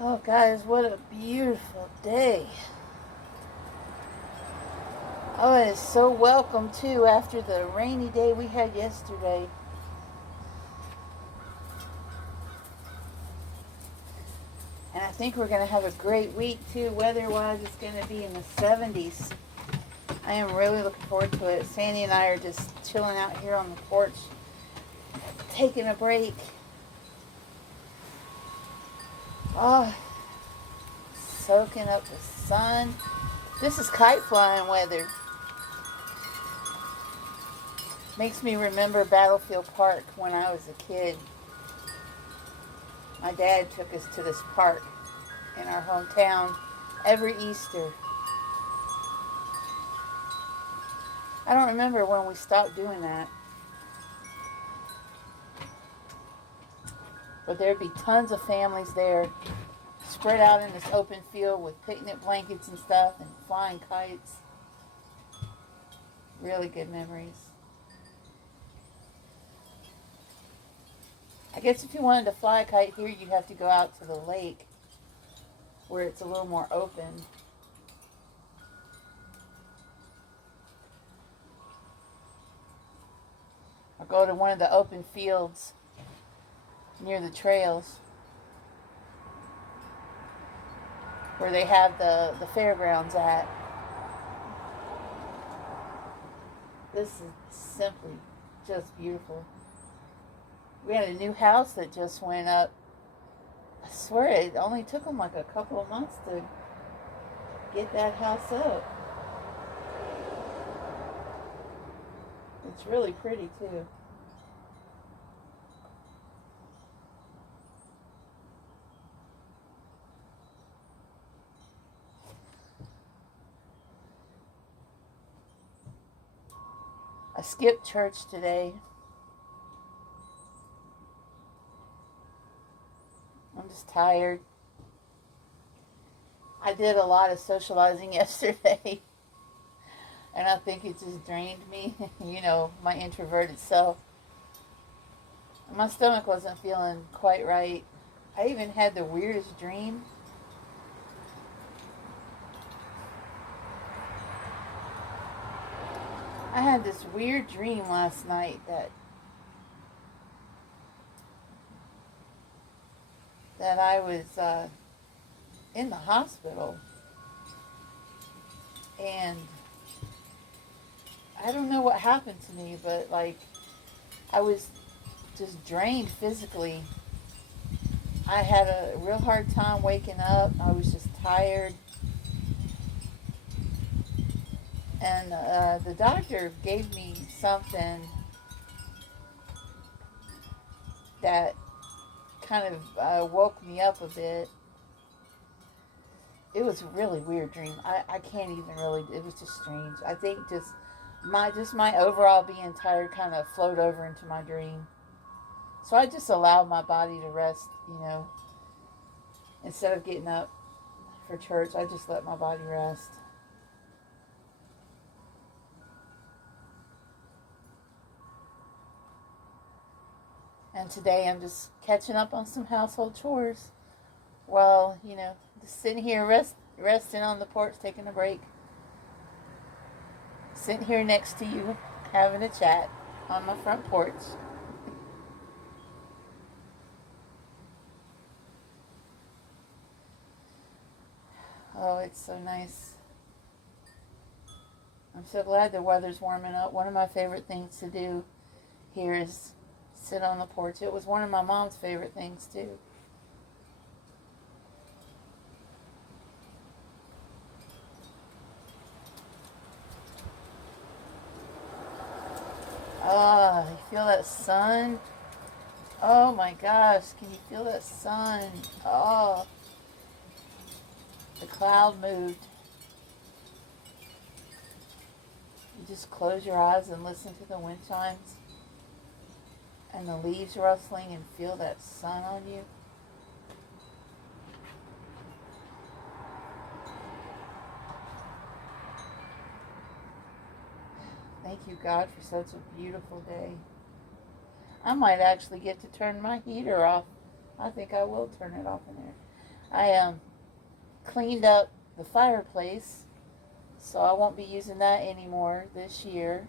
Oh, guys, what a beautiful day. Oh, it is so welcome, too, after the rainy day we had yesterday. And I think we're going to have a great week, too. Weather-wise, it's going to be in the 70s. I am really looking forward to it. Sandy and I are just chilling out here on the porch, taking a break. Oh, soaking up the sun. This is kite flying weather. Makes me remember Battlefield Park when I was a kid. My dad took us to this park in our hometown every Easter. I don't remember when we stopped doing that, but there'd be tons of families there spread out in this open field with picnic blankets and stuff and flying kites. Really good memories. I guess if you wanted to fly a kite here, you'd have to go out to the lake where it's a little more open. Or go to one of the open fields near the trails where they have the fairgrounds at. This is simply just beautiful. We had a new house that just went up. I swear it only took them like a couple of months to get that house up. It's really pretty too. I skipped church today. I'm just tired. I did a lot of socializing yesterday, and I think it just drained me, my introverted self. My stomach wasn't feeling quite right. I even had the weirdest dream. I had this weird dream last night that I was in the hospital, and I don't know what happened to me, but like I was just drained physically. I had a real hard time waking up. I was just tired. And the doctor gave me something that kind of woke me up a bit. It was a really weird dream. I can't even really. It was just strange. I think just my overall being tired kind of flowed over into my dream. So I just allowed my body to rest. Instead of getting up for church, I just let my body rest. And today I'm just catching up on some household chores while, just sitting here resting on the porch, taking a break. Sitting here next to you, having a chat on my front porch. Oh, it's so nice. I'm so glad the weather's warming up. One of my favorite things to do here is sit on the porch. It was one of my mom's favorite things, too. Ah, you feel that sun? Oh my gosh, can you feel that sun? Oh, the cloud moved. You just close your eyes and listen to the wind chimes and the leaves rustling and feel that sun on you. Thank you, God, for such a beautiful day. I might actually get to turn my heater off. I think I will turn it off in there. I cleaned up the fireplace, so I won't be using that anymore this year.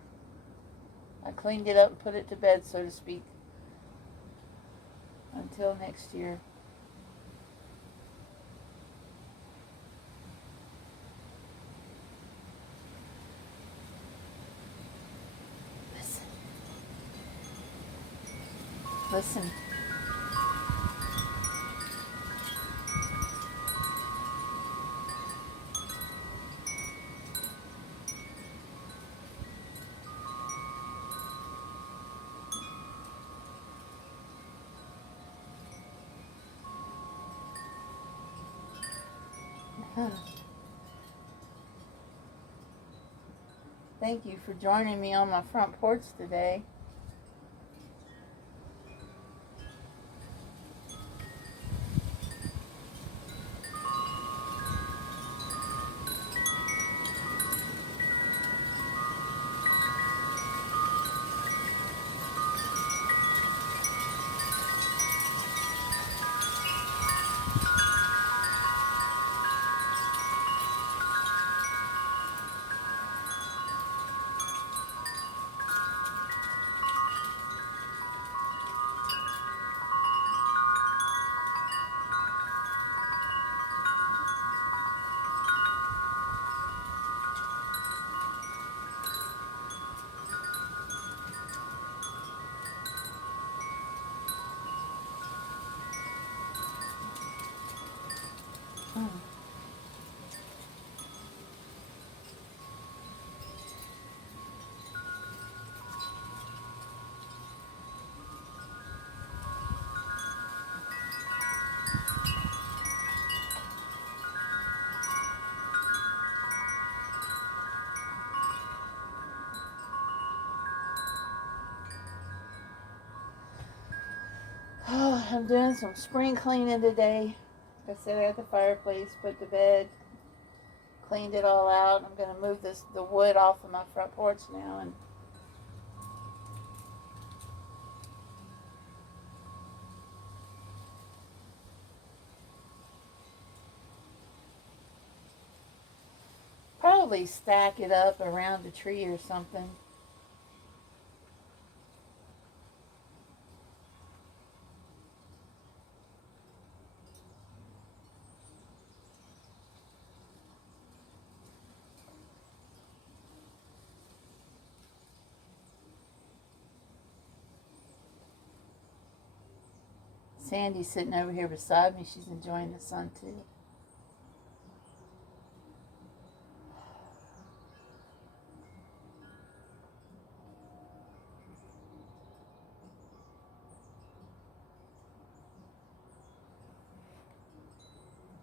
I cleaned it up and put it to bed, so to speak, until next year. Listen. Listen. Thank you for joining me on my front porch today. Mm. Oh, I'm doing some spring cleaning today. Like I said, I got the fireplace put to bed, cleaned it all out. I'm gonna move the wood off of my front porch now, and probably stack it up around a tree or something. Sandy's sitting over here beside me. She's enjoying the sun too.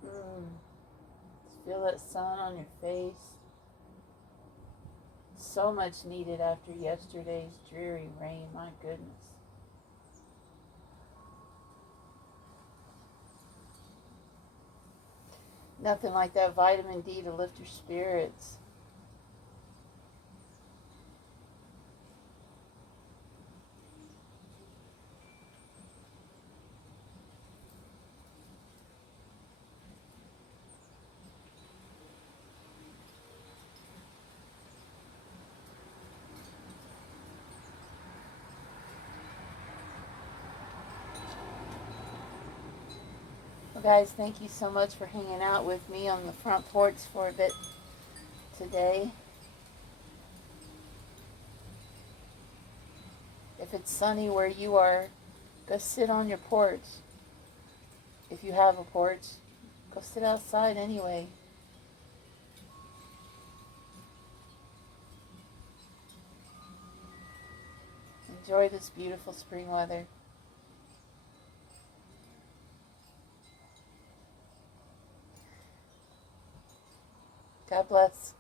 Just feel that sun on your face. So much needed after yesterday's dreary rain. My goodness. Nothing like that vitamin D to lift your spirits. Well, guys, thank you so much for hanging out with me on the front porch for a bit today. If it's sunny where you are, go sit on your porch. If you have a porch, go sit outside anyway. Enjoy this beautiful spring weather. God bless.